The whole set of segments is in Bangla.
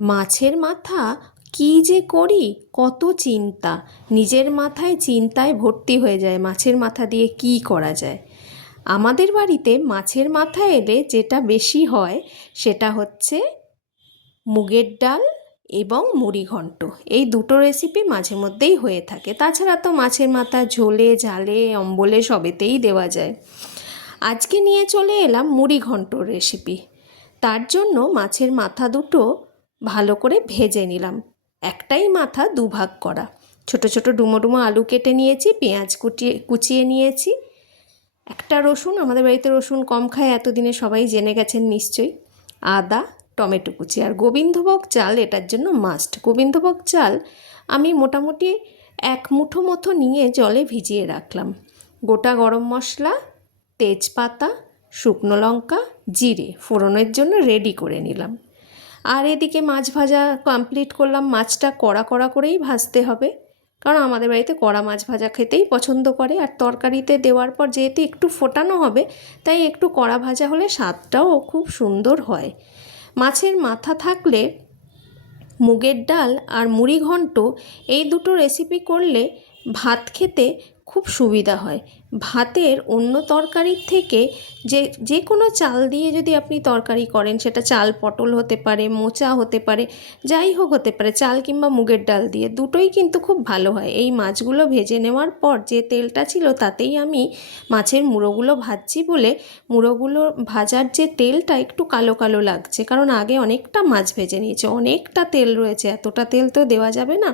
মাছের মাথা কী যে করি, কত চিন্তা। নিজের মাথায় চিন্তায় ভর্তি হয়ে যায় মাছের মাথা দিয়ে কী করা যায়। আমাদের বাড়িতে মাছের মাথা এলে যেটা বেশি হয় সেটা হচ্ছে মুগের ডাল এবং মুড়ি ঘন্ট। এই দুটো রেসিপি মাঝে মধ্যেই হয়ে থাকে। তাছাড়া তো মাছের মাথা ঝোলে, ঝালে, অম্বলে সবেতেই দেওয়া যায়। আজকে নিয়ে চলে এলাম মুড়ি ঘন্টর রেসিপি। তার জন্য মাছের মাথা দুটো ভালো করে ভেজে নিলাম। একটাই মাথা দুভাগ করা। ছোট ছোট ডুমো ডুমো আলু কেটে নিয়েছি, পেঁয়াজ কুচিয়ে নিয়েছি, একটা রসুন, আমাদের বাড়িতে রসুন কম খায় এতদিনে সবাই জেনে গেছেন নিশ্চয়ই, আদা, টমেটো কুচি, আর গোবিন্দভোগ চাল এটার জন্য মাস্ট। গোবিন্দভোগ চাল আমি মোটামুটি 1 মুঠো মতো নিয়ে জলে ভিজিয়ে রাখলাম। গোটা গরম মশলা, তেজপাতা, শুকনো লঙ্কা, জিরে ফোড়নের জন্য রেডি করে নিলাম। আর এদিকে মাছ ভাজা কমপ্লিট করলাম। মাছটা কড়া কড়া করেই ভাজতে হবে, কারণ আমাদের বাড়িতে কড়া মাছ ভাজা খেতেই পছন্দ করে। আর তরকারিতে দেওয়ার পর যেহেতু একটু ফোটানো হবে, তাই একটু কড়া ভাজা হলে স্বাদটাও খুব সুন্দর হয়। মাছের মাথা থাকলে মুগের ডাল আর মুড়ি ঘন্ট এই দুটো রেসিপি করলে ভাত খেতে খুব সুবিধা হয়। ভাতের অন্য তরকারির থেকে যে কোনো চাল দিয়ে যদি আপনি তরকারি করেন, সেটা চাল পটল হতে পারে, মোচা হতে পারে, যাই হোক হতে পারে, চাল কিংবা মুগের ডাল দিয়ে দুটোই কিন্তু খুব ভালো হয়। এই মাছগুলো ভেজে নেওয়ার পর যে তেলটা ছিল তাতেই আমি মাছের মুড়োগুলো ভাজছি বলে মুড়োগুলো ভাজার যে তেলটা একটু কালো কালো লাগছে, কারণ আগে অনেকটা মাছ ভেজে নিয়েছে, অনেকটা তেল রয়েছে, এতটা তেল তো দেওয়া যাবে না।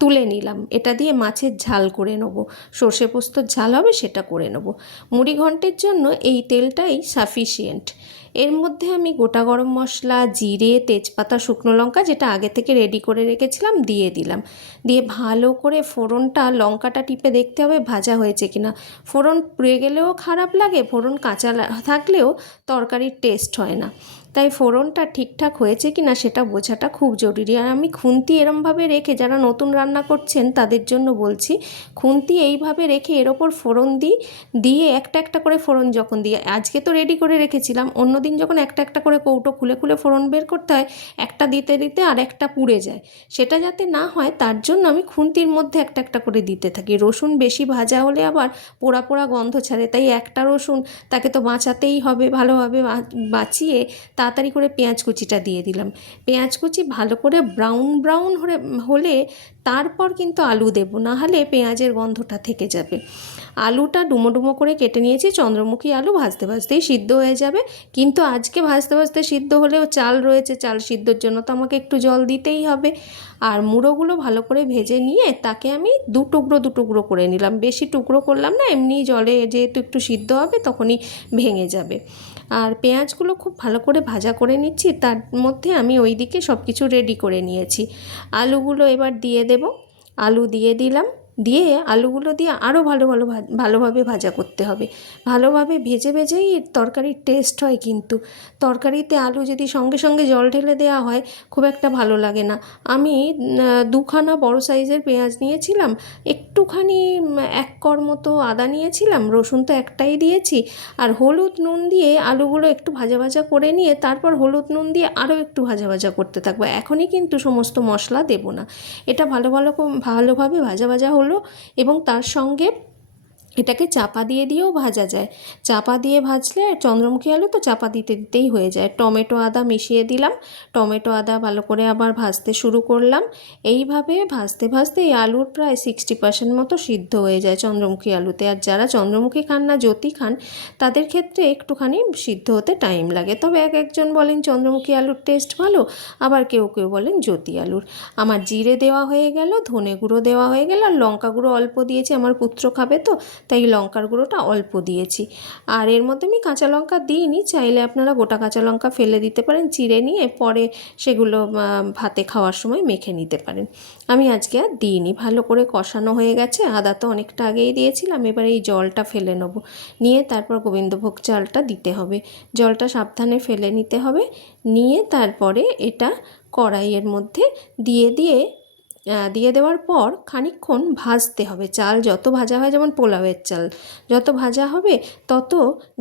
তুলে নিলাম। এটা দিয়ে মাছের ঝাল করে নেব, সর্ষে পোস্তর ঝাল হবে সেটা করে নেব। মুড়ি ঘন্টের জন্য এই তেলটাই সাফিসিয়েন্ট। এর মধ্যে আমি গোটা গরম মশলা, জিরে, তেজপাতা, শুকনো লঙ্কা যেটা আগে থেকে রেডি করে রেখেছিলাম দিয়ে দিলাম। দিয়ে ভালো করে ফোড়নটা, লঙ্কাটা টিপে দেখতে হবে ভাজা হয়েছে কিনা। ফোড়ন পুড়ে গেলেও খারাপ লাগে, ফোড়ন কাঁচা থাকলেও তরকারির টেস্ট হয় না। তাই ফোড়নটা ঠিকঠাক হয়েছে কিনা সেটা বোঝাটা খুব জরুরি। আর আমি খুন্তি এরমভাবে রেখে, যারা নতুন রান্না করছেন তাদের জন্য বলছি, খুন্তি এইভাবে রেখে এর ওপর ফোড়ন দিয়ে একটা একটা করে ফোড়ন যখন দিয়ে, আজকে তো রেডি করে রেখেছিলাম, অন্যদিন যখন একটা একটা করে কৌটো খুলে খুলে ফোড়ন বের করতে হয়, একটা দিতে দিতে আর একটা পুড়ে যায়, সেটা যাতে না হয় তার জন্য আমি খুন্তির মধ্যে একটা একটা করে দিতে থাকি। রসুন বেশি ভাজা হলে আবার পোড়া পোড়া গন্ধ ছাড়ে, তাই একটা রসুন তাকে তো বাঁচাতেই হবে, ভালোভাবে বাঁচিয়ে তাড়াতাড়ি করে পেঁয়াজ কুচিটা দিয়ে দিলাম। পেঁয়াজ কুচি ভালো করে ব্রাউন ব্রাউন হলে তারপর কিন্তু আলু দেবো, না হলে পেঁয়াজের গন্ধটা থেকে যাবে। আলুটা ডুমো ডুমো করে কেটে নিয়েছি। চন্দ্রমুখী আলু ভাজতে ভাজতেই সিদ্ধ হয়ে যাবে, কিন্তু আজকে ভাজতে ভাজতে সিদ্ধ হলেও চাল রয়েছে, চাল সিদ্ধর জন্য তো আমাকে একটু জল দিতেই হবে। আর মুড়োগুলো ভালো করে ভেজে নিয়ে তাকে আমি দু টুকরো করে নিলাম। বেশি টুকরো করলাম না, এমনি জলে যেহেতু একটু সিদ্ধ হবে তখনই ভেঙে যাবে। আর পেঁয়াজগুলো খুব ভালো করে ভাজা করে নিচ্ছি, তার মধ্যে আমি ওই দিকে সব কিছু রেডি করে নিয়েছি। আলুগুলো এবার দিয়ে দেব। আলু দিয়ে দিলাম, দিয়ে আলুগুলো দিয়ে আরও ভালোভাবে ভাজা করতে হবে। ভালোভাবে ভেজে ভেজেই তরকারির টেস্ট হয়, কিন্তু তরকারিতে আলু যদি সঙ্গে সঙ্গে জল ঢেলে দেওয়া হয় খুব একটা ভালো লাগে না। আমি 2খানা বড় সাইজের পেঁয়াজ নিয়েছিলাম, একটুখানি 1 কোয়া মতো আদা নিয়েছিলাম, রসুন তো একটাই দিয়েছি, আর হলুদ নুন দিয়ে আলুগুলো একটু ভাজা ভাজা করে নিয়ে তারপর হলুদ নুন দিয়ে আরও একটু ভাজা ভাজা করতে থাকবো। এখনই কিন্তু সমস্ত মশলা দেব না। এটা ভালোভাবে ভাজা ভাজা হলো, এবং তার সঙ্গে এটাকে চাপা দিয়েও ভাজা যায়। চাপা দিয়ে ভাজলে, চন্দ্রমুখী আলু তো চাপা দিতে দিতেই হয়ে যায়। টমেটো আদা মিশিয়ে দিলাম, টমেটো আদা ভালো করে আবার ভাজতে শুরু করলাম। এইভাবে ভাজতে ভাজতে এই আলুর প্রায় 60% মতো সিদ্ধ হয়ে যায় চন্দ্রমুখী আলুতে। আর যারা চন্দ্রমুখী খান না, জ্যোতি খান, তাদের ক্ষেত্রে একটুখানি সিদ্ধ হতে টাইম লাগে। তবে একজন বলেন চন্দ্রমুখী আলুর টেস্ট ভালো, আবার কেউ কেউ বলেন জ্যোতি আলুর। আমার জিরে দেওয়া হয়ে গেল, ধনে গুঁড়ো দেওয়া হয়ে গেল, আর লঙ্কা গুঁড়ো অল্প দিয়েছি, আমার পুত্র খাবে তো তাই লঙ্কার গুঁড়োটা অল্প দিয়েছি। আর এর মধ্যে আমি কাঁচা লঙ্কা দিইনি, চাইলে আপনারা গোটা কাঁচা লঙ্কা ফেলে দিতে পারেন, চিড়ে নিয়ে পরে সেগুলো ভাতে খাওয়ার সময় মেখে নিতে পারেন। আমি আজকে আর দিইনি। ভালো করে কষানো হয়ে গেছে, আদা তো অনেকটা আগেই দিয়েছিলাম, এবার এই জলটা ফেলে নেব, নিয়ে তারপর গোবিন্দভোগ চালটা দিতে হবে। জলটা সাবধানে ফেলে নিতে হবে, নিয়ে তারপরে এটা কড়াইয়ের মধ্যে দিয়ে দিয়ে দেওয়ার পর খানিকক্ষণ ভাজতে হবে। চাল যত ভাজা হয়, যেমন পোলাওয়ের চাল যত ভাজা হবে তত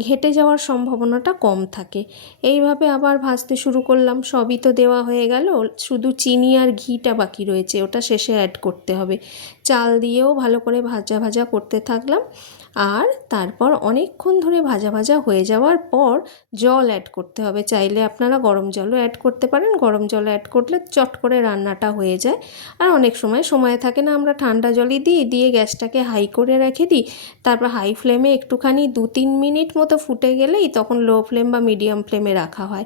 ঘেঁটে যাওয়ার সম্ভাবনাটা কম থাকে। এইভাবে আবার ভাজতে শুরু করলাম। সবই তো দেওয়া হয়ে গেল, শুধু চিনি আর ঘিটা বাকি রয়েছে, ওটা শেষে অ্যাড করতে হবে। চাল দিয়েও ভালো করে ভাজা ভাজা করতে থাকলাম। আর তারপর অনেকক্ষণ ধরে ভাজা ভাজা হয়ে যাওয়ার পর জল অ্যাড করতে হবে। চাইলে আপনারা গরম জলও অ্যাড করতে পারেন। গরম জল অ্যাড করলে চট করে রান্নাটা হয়ে যায়। আর অনেক সময় থাকে না, আমরা ঠান্ডা জলই দিয়ে গ্যাসটাকে হাই করে রেখে দিই। তারপর হাই ফ্লেমে একটুখানি 2-3 মিনিট মতো ফুটে গেলেই তখন লো ফ্লেম বা মিডিয়াম ফ্লেমে রাখা হয়।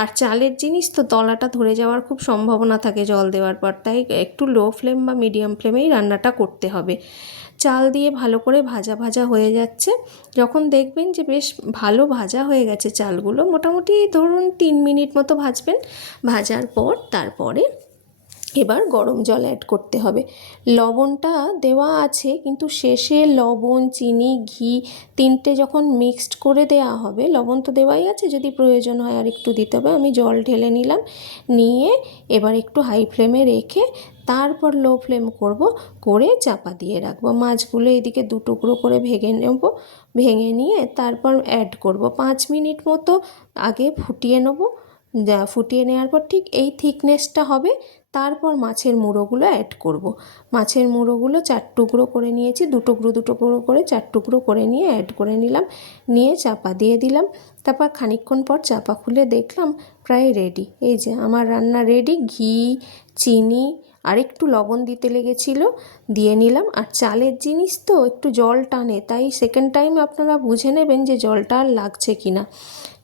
আর চালের জিনিস তো তলাটা ধরে যাওয়ার খুব সম্ভাবনা থাকে জল দেওয়ার পর, তাই একটু লো ফ্লেম বা মিডিয়াম ফ্লেমেই রান্নাটা করতে হবে। চাল দিয়ে ভালো করে ভাজা ভাজা হয়ে যাচ্ছে। যখন দেখবেন যে বেশ ভালো ভাজা হয়ে গেছে চালগুলো, মোটামুটি ধরুন 3 মিনিট মতো ভাজবেন। ভাজার পর তারপরে এবার গরম জল অ্যাড করতে হবে। লবণটা দেওয়া আছে, কিন্তু শেষে লবণ, চিনি, ঘি তিনটে যখন মিক্সড করে দেওয়া হবে, লবণ তো দেওয়াই আছে, যদি প্রয়োজন হয় আর একটু দিতে হবে। আমি জল ঢেলে নিলাম, নিয়ে এবার একটু হাই ফ্লেমে রেখে তারপর লো ফ্লেম করব, করে চাপা দিয়ে রাখবো। মাছগুলো এদিকে 2 টুকরো করে ভেঙে নেব, ভেঙে নিয়ে তারপর অ্যাড করব। 5 মিনিট মতো আগে ফুটিয়ে নেব। ফুটিয়ে নেওয়ার পর ঠিক এই থিকনেসটা হবে, তারপর মাছের মুড়োগুলো অ্যাড করব। মাছের মুড়োগুলো 4 টুকরো করে নিয়েছি, 2 টুকরো করে 4 টুকরো করে নিয়ে অ্যাড করে নিলাম, নিয়ে চাপা দিয়ে দিলাম। তারপর খানিকক্ষণ পর চাপা খুলে দেখলাম প্রায় রেডি। এই যে আমার রান্না রেডি। ঘি, চিনি আর একটু লবণ দিতে লেগেছিল, দিয়ে নিলাম। আর চালের জিনিস তো একটু জল টানে, তাই সেকেন্ড টাইম আপনারা বুঝে নেবেন যে জলটা আর লাগছে কিনা।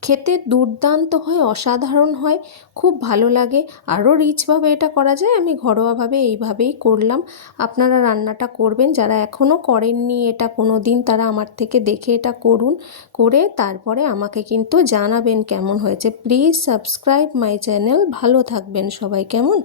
খেতে দুর্দান্ত হয়, অসাধারণ হয়, খুব ভালো লাগে। আরও রিচভাবে এটা করা যায়, আমি ঘরোয়াভাবে এইভাবেই করলাম। আপনারা রান্নাটা করবেন, যারা এখনও করেননি এটা কোনো দিন, তারা আমার থেকে দেখে এটা করুন, করে তারপরে আমাকে কিন্তু জানাবেন কেমন হয়েছে। Please subscribe my channel. ভালো থাকবেন সবাই, কেমন।